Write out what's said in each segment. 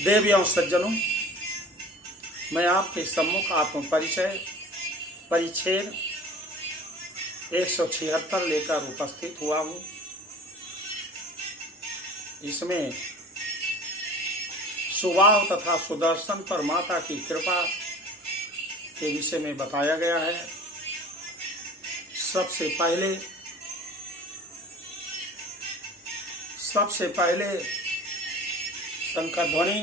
देवियों सज्जनों, मैं आपके सम्मुख आत्म परिच्छेद 176 लेकर उपस्थित हुआ हूँ। इसमें सुबाहु तथा सुदर्शन पर माता की कृपा के विषय में बताया गया है। सबसे पहले शंकर ध्वनि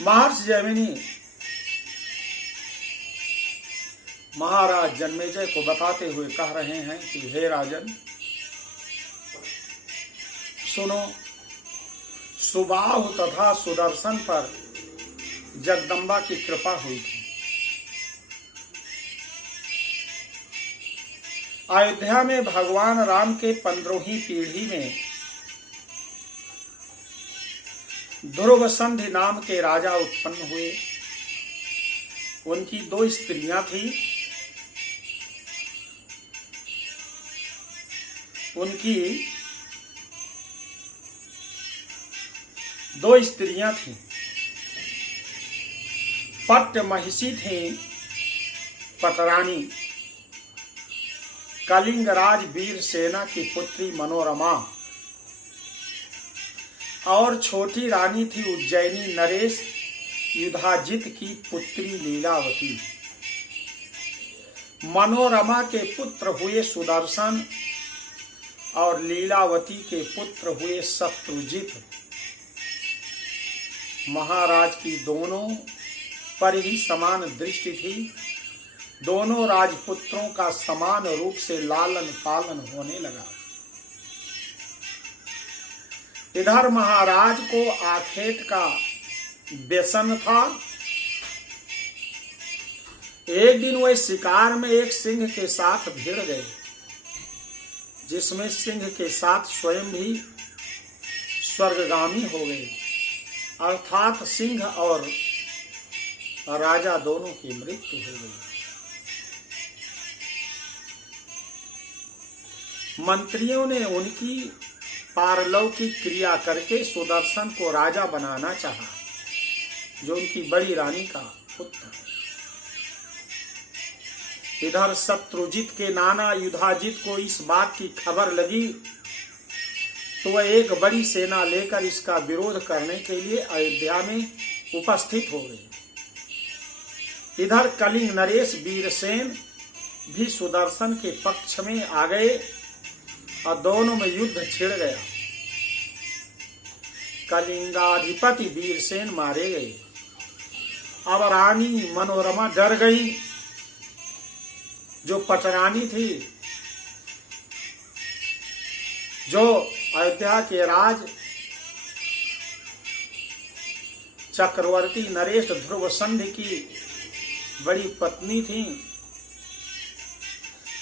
महर्षि जैमिनी महाराज जन्मेजय को बताते हुए कह रहे हैं कि हे राजन, सुनो, सुबाहु तथा सुदर्शन पर जगदम्बा की कृपा हुई थी। अयोध्या में भगवान राम के 15वीं पीढ़ी में ध्रुवसंधि नाम के राजा उत्पन्न हुए। उनकी 2 स्त्रियां थी। पट्ट महिषी थी पटरानी, कलिंगराज वीर सेना की पुत्री मनोरमा और छोटी रानी थी उज्जैनी नरेश युधाजित की पुत्री लीलावती। मनोरमा के पुत्र हुए सुदर्शन और लीलावती के पुत्र हुए शत्रुजित। महाराज की दोनों पर ही समान दृष्टि थी। दोनों राजपुत्रों का समान रूप से लालन पालन होने लगा। इधर महाराज को आखेट का व्यसन था। एक दिन वे शिकार में एक सिंह के साथ भिड़ गए, जिसमें सिंह के साथ स्वयं भी स्वर्गगामी हो गए, अर्थात सिंह और राजा दोनों की मृत्यु हो गई। मंत्रियों ने उनकी पारलौकिक क्रिया करके सुदर्शन को राजा बनाना चाहा, जो उनकी बड़ी रानी का पुत्र है। इधर शत्रुजित के नाना युधाजित को इस बात की खबर लगी तो वह एक बड़ी सेना लेकर इसका विरोध करने के लिए अयोध्या में उपस्थित हो गए। इधर कलिंग नरेश वीरसेन भी सुदर्शन के पक्ष में आ गए और दोनों में युद्ध छिड़ गया। कलिंगाधिपति वीरसेन मारे गए। अब रानी मनोरमा डर गई, जो पटरानी थी, जो अयोध्या के राज चक्रवर्ती नरेश ध्रुवसंधि की बड़ी पत्नी थी।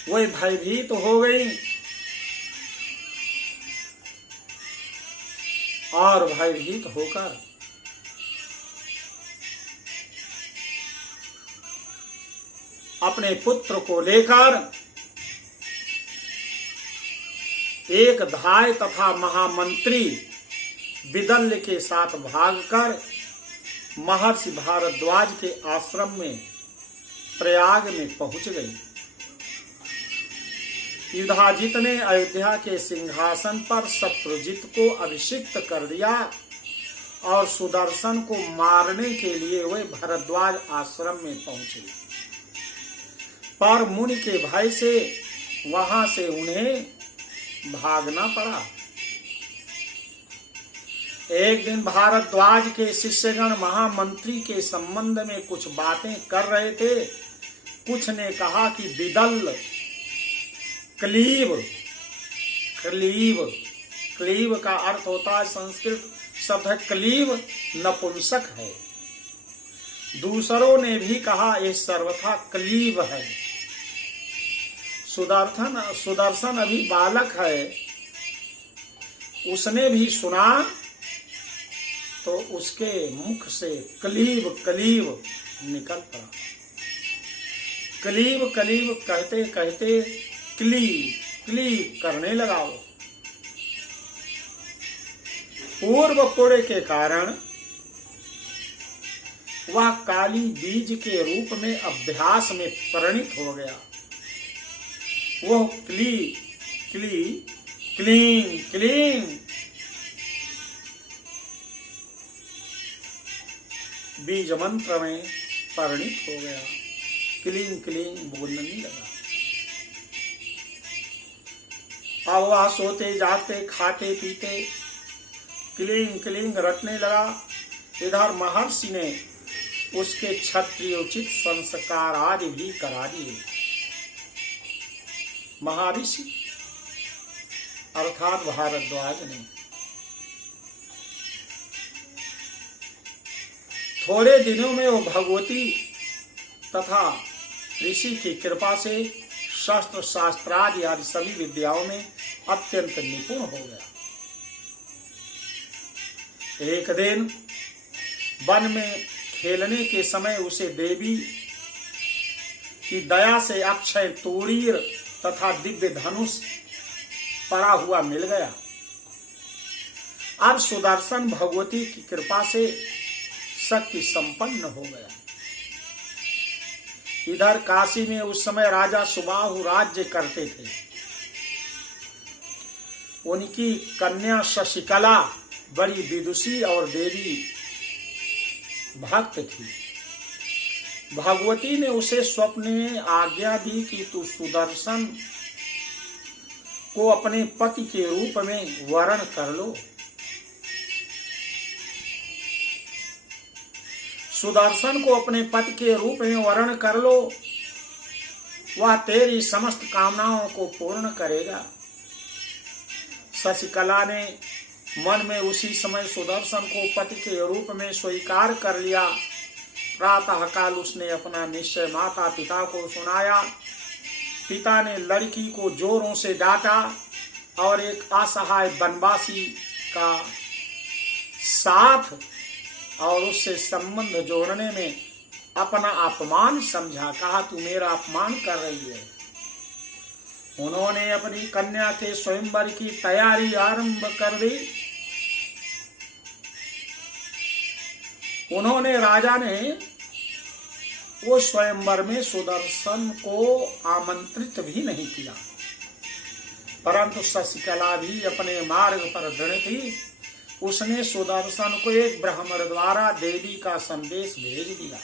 वह भयभीत हो गई और भयभीत होकर अपने पुत्र को लेकर एक धाय तथा महामंत्री विदल्य के साथ भागकर महर्षि भारद्वाज के आश्रम में प्रयाग में पहुंच गई। युधाजित ने अयोध्या के सिंहासन पर शत्रुजित को अभिषिक्त कर दिया और सुदर्शन को मारने के लिए वे भरद्वाज आश्रम में पहुंचे। पर मुनि के भय से वहां से उन्हें भागना पड़ा। एक दिन भारद्वाज के शिष्यगण महामंत्री के संबंध में कुछ बातें कर रहे थे। कुछ ने कहा कि विदल क्लीब, क्लीब का अर्थ होता है, संस्कृत शब्द है क्लीब, नपुंसक है। दूसरों ने भी कहा यह सर्वथा क्लीब है। सुदर्शन अभी बालक है, उसने भी सुना तो उसके मुख से क्लीब क्लीब निकल पड़ा। क्लीब क्लीब कहते कहते क्लीब क्लीब करने लगा। पूर्व पुण्य के कारण वह काली बीज के रूप में अभ्यास में परिणित हो गया। वह क्ली क्ली क्लीं क्लीं बीज मंत्र में परिणित हो गया। क्लीं क्लीं बोलने लगा। अब वह सोते जागते खाते पीते क्लीं क्लीं रटने लगा। इधर महर्षि ने उसके क्षत्रियोचित संस्कार आदि भी करा दिए। महर्षि अर्थात भारद्वाज ने थोड़े दिनों में वो भगवती तथा ऋषि की कृपा से शस्त्र शास्त्रादि आदि सभी विद्याओं में अत्यंत निपुण हो गया। एक दिन वन में खेलने के समय उसे देवी की दया से अक्षय तूणीर तथा दिव्य धनुष पड़ा हुआ मिल गया। अब सुदर्शन भगवती की कृपा से शक्ति संपन्न हो गया। इधर काशी में उस समय राजा सुबाहु राज्य करते थे। उनकी कन्या शशिकला बड़ी विदुषी और देवी भक्त थी। भगवती ने उसे स्वप्न में आज्ञा दी कि तू सुदर्शन को अपने पति के रूप में वरण कर लो। सुदर्शन को अपने पति के रूप में वरण कर लो, वह तेरी समस्त कामनाओं को पूर्ण करेगा। शशिकला ने मन में उसी समय सुदर्शन को पति के रूप में स्वीकार कर लिया। प्रातः काल उसने अपना निश्चय माता पिता को सुनाया। पिता ने लड़की को जोरों से डांटा और एक असहाय वनवासी का साथ और उससे संबंध जोड़ने में अपना अपमान समझा। कहा तू मेरा अपमान कर रही है। उन्होंने अपनी कन्या के स्वयंवर की तैयारी आरंभ कर दी। उन्होंने राजा ने वो स्वयंवर में सुदर्शन को आमंत्रित भी नहीं किया, परंतु शशिकला भी अपने मार्ग पर दृढ़ थी। उसने सुदर्शन को एक ब्राह्मण द्वारा देवी का संदेश भेज दिया।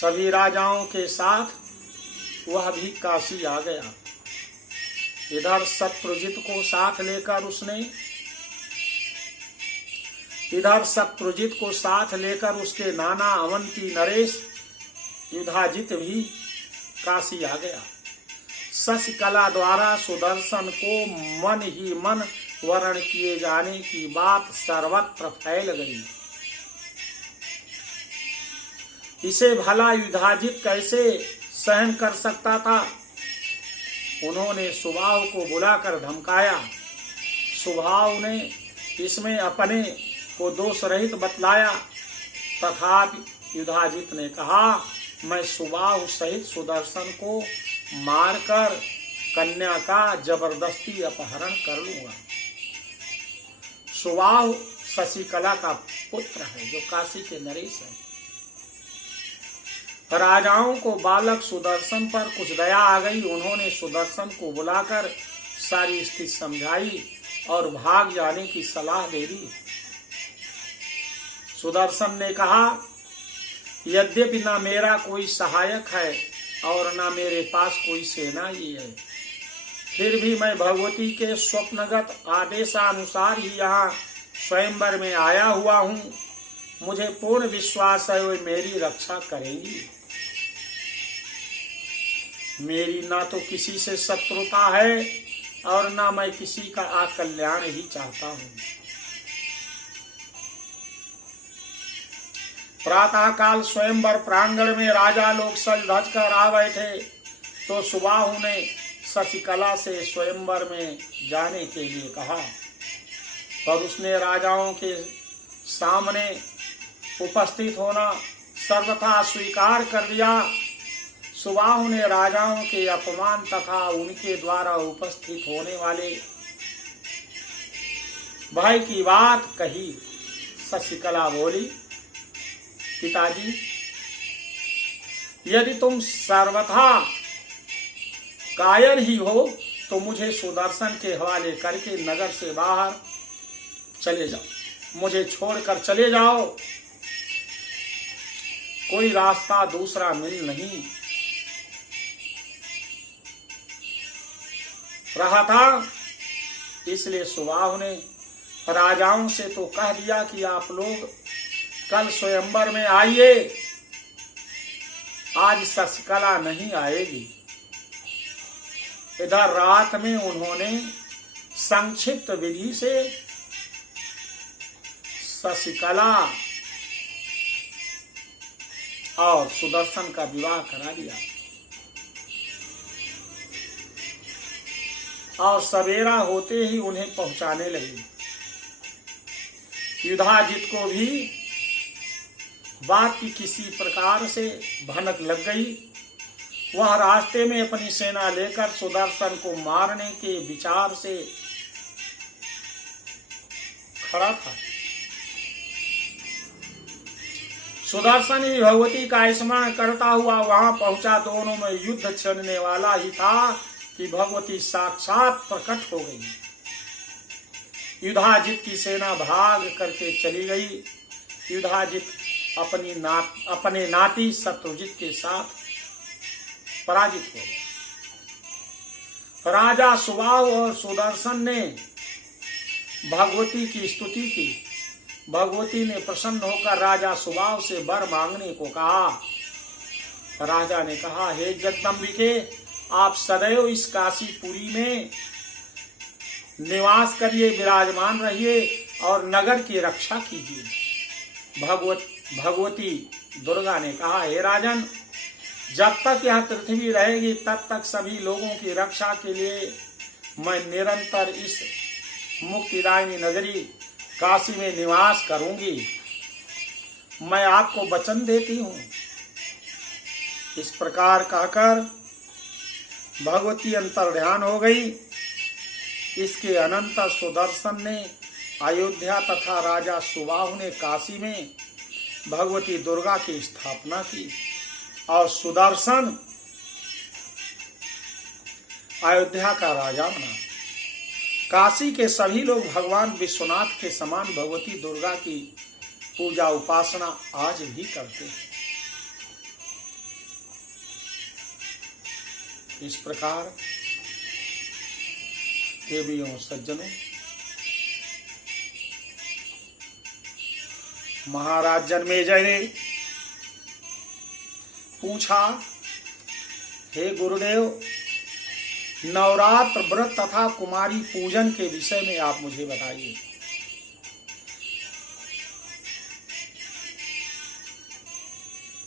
सभी राजाओं के साथ वह भी काशी आ गया। इधर शत्रुजित को साथ लेकर उसके नाना अवंती नरेश युधाजित भी काशी आ गया। शशिकला द्वारा सुदर्शन को मन ही मन वरण किए जाने की बात सर्वत्र फैल गई। इसे भला युधाजित कैसे सहन कर सकता था। उन्होंने सुबाहु को बुलाकर धमकाया। सुबाहु ने इसमें अपने को दोष रहित बतलाया। तथापि युधाजित ने कहा, मैं सुबाहु सहित सुदर्शन को मारकर कन्या का जबरदस्ती अपहरण कर लूंगा। सुबाहु शशिकला का पुत्र है जो काशी के नरेश है। राजाओं को बालक सुदर्शन पर कुछ दया आ गई। उन्होंने सुदर्शन को बुलाकर सारी स्थिति समझाई और भाग जाने की सलाह दे दी। सुदर्शन ने कहा, यद्यपि न मेरा कोई सहायक है और न मेरे पास कोई सेना ही है। फिर भी मैं भगवती के स्वप्नगत आदेशानुसार ही यहाँ स्वयंवर में आया हुआ हूँ। मुझे पूर्ण विश्वास है वे मेरी रक्षा करेंगी। मेरी ना तो किसी से शत्रुता है और ना मैं किसी का अकल्याण ही चाहता हूँ। प्रातः काल स्वयंवर प्रांगण में राजा लोग सज धज कर आ बैठे तो सुबाहु ने शशिकला से स्वयंवर में जाने के लिए कहा, पर उसने राजाओं के सामने उपस्थित होना सर्वथा स्वीकार कर दिया। सुबाहु ने राजाओं के अपमान तथा उनके द्वारा उपस्थित होने वाले भय की बात कही। शशिकला बोली, पिताजी, यदि तुम सर्वथा कायर ही हो तो मुझे सुदर्शन के हवाले करके नगर से बाहर चले जाओ। मुझे छोड़कर चले जाओ, कोई रास्ता दूसरा मिल नहीं रहा था। इसलिए सुबाहु ने राजाओं से तो कह दिया कि आप लोग कल स्वयंवर में आइए, आज शशिकला नहीं आएगी। इधर रात में उन्होंने संक्षिप्त विधि से शशिकला और सुदर्शन का विवाह करा दिया और सवेरा होते ही उन्हें पहुंचाने लगे। युधाजित को भी बात की किसी प्रकार से भनक लग गई। वह रास्ते में अपनी सेना लेकर सुदर्शन को मारने के विचार से खड़ा था। सुदर्शन ही भगवती का स्मरण करता हुआ वहां पहुंचा। दोनों में युद्ध छिड़ने वाला ही था कि भगवती साक्षात प्रकट हो गई। युधाजित की सेना भाग करके चली गई। युधाजित अपने नाती शत्रुजित के साथ पराजित हो गए। राजा सुबाहु और सुदर्शन ने भगवती की स्तुति की। भगवती ने प्रसन्न होकर राजा सुबाहु से वर मांगने को कहा। राजा ने कहा, हे जगदम्बिके, आप सदैव इस काशीपुरी में निवास करिए, विराजमान रहिए और नगर की रक्षा कीजिए। भगवती दुर्गा ने कहा, हे राजन, जब तक यह पृथ्वी रहेगी तब तक सभी लोगों की रक्षा के लिए मैं निरंतर इस मुक्तिदायिनी नगरी काशी में निवास करूंगी। मैं आपको वचन देती हूँ। इस प्रकार कहकर भगवती अंतर्ध्यान हो गई। इसके अनंतर सुदर्शन ने अयोध्या तथा राजा सुबाहु ने काशी में भगवती दुर्गा की स्थापना की और सुदर्शन अयोध्या का राजा बना। काशी के सभी लोग भगवान विश्वनाथ के समान भगवती दुर्गा की पूजा उपासना आज भी करते हैं। इस प्रकार देवियों सज्जनों, महाराज जन्मेजय ने पूछा, हे गुरुदेव, नवरात्र व्रत तथा कुमारी पूजन के विषय में आप मुझे बताइए।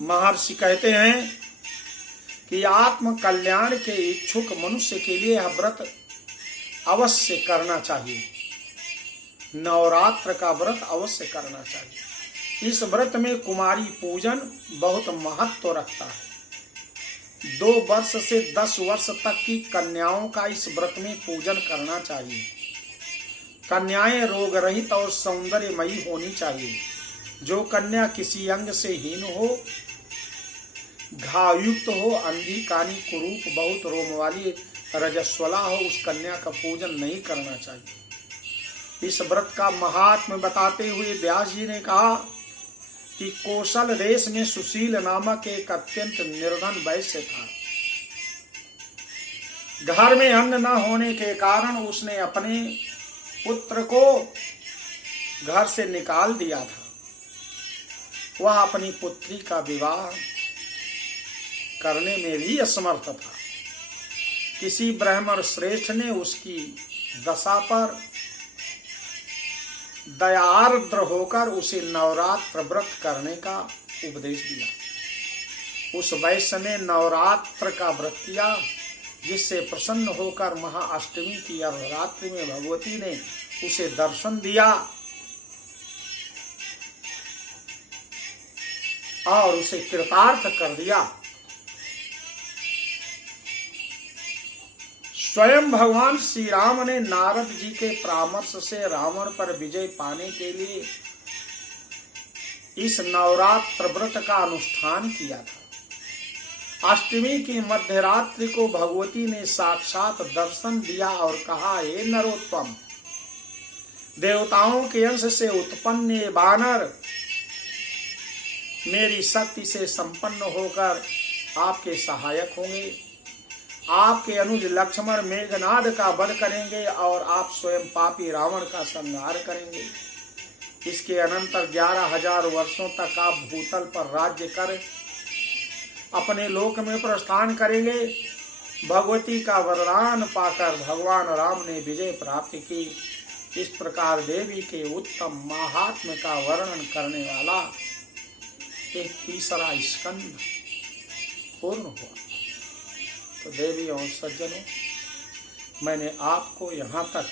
महर्षि कहते हैं कि आत्म कल्याण के इच्छुक मनुष्य के लिए यह व्रत अवश्य करना चाहिए। नवरात्र का व्रत अवश्य करना चाहिए। इस व्रत में कुमारी पूजन बहुत महत्व रखता है। 2 वर्ष से 10 वर्ष तक की कन्याओं का इस व्रत में पूजन करना चाहिए। कन्याएं रोग रहित और सौंदर्यमयी होनी चाहिए। जो कन्या किसी अंग से हीन हो, घावयुक्त हो, अंधी, कानी, कुरूप, बहुत रोम वाली, रजस्वला हो, उस कन्या का पूजन नहीं करना चाहिए। इस व्रत का महात्म्य बताते हुए व्यास जी ने कहा कि कौशल देश में सुशील नामक एक अत्यंत निर्धन वैश्य था। घर में अन्न न होने के कारण उसने अपने पुत्र को घर से निकाल दिया था। वह अपनी पुत्री का विवाह करने में भी असमर्थ था। किसी ब्राह्मण श्रेष्ठ ने उसकी दशा पर दयार्द्र होकर उसे नवरात्र व्रत करने का उपदेश दिया। उस वैश्य ने नवरात्र का व्रत किया, जिससे प्रसन्न होकर महाअष्टमी की रात्रि में भगवती ने उसे दर्शन दिया और उसे कृतार्थ कर दिया। स्वयं भगवान श्री राम ने नारद जी के परामर्श से रावण पर विजय पाने के लिए इस नवरात्र व्रत का अनुष्ठान किया था। अष्टमी की मध्यरात्रि को भगवती ने साक्षात दर्शन दिया और कहा, हे नरोत्तम, देवताओं के अंश से उत्पन्न ये वानर मेरी शक्ति से संपन्न होकर आपके सहायक होंगे। आपके अनुज लक्ष्मण मेघनाद का वध करेंगे और आप स्वयं पापी रावण का संहार करेंगे। इसके अनंतर 11,000 वर्षों तक आप भूतल पर राज्य कर अपने लोक में प्रस्थान करेंगे। भगवती का वरदान पाकर भगवान राम ने विजय प्राप्त की। इस प्रकार देवी के उत्तम महात्म्य का वर्णन करने वाला एक तीसरा स्कंद पूर्ण हुआ। तो देवी और सज्जनों, मैंने आपको यहाँ तक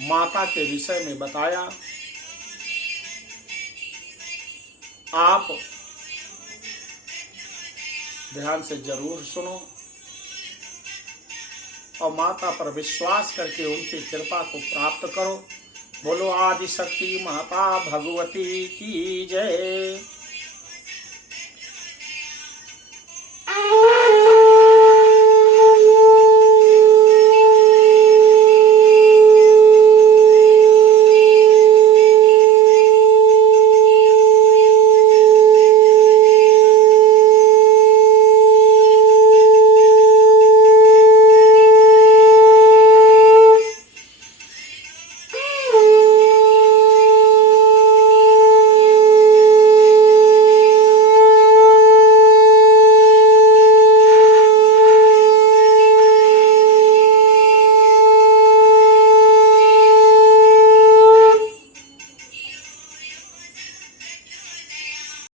माता के विषय में बताया। आप ध्यान से जरूर सुनो और माता पर विश्वास करके उनकी कृपा को प्राप्त करो। बोलो आदि शक्ति माता भगवती की जय।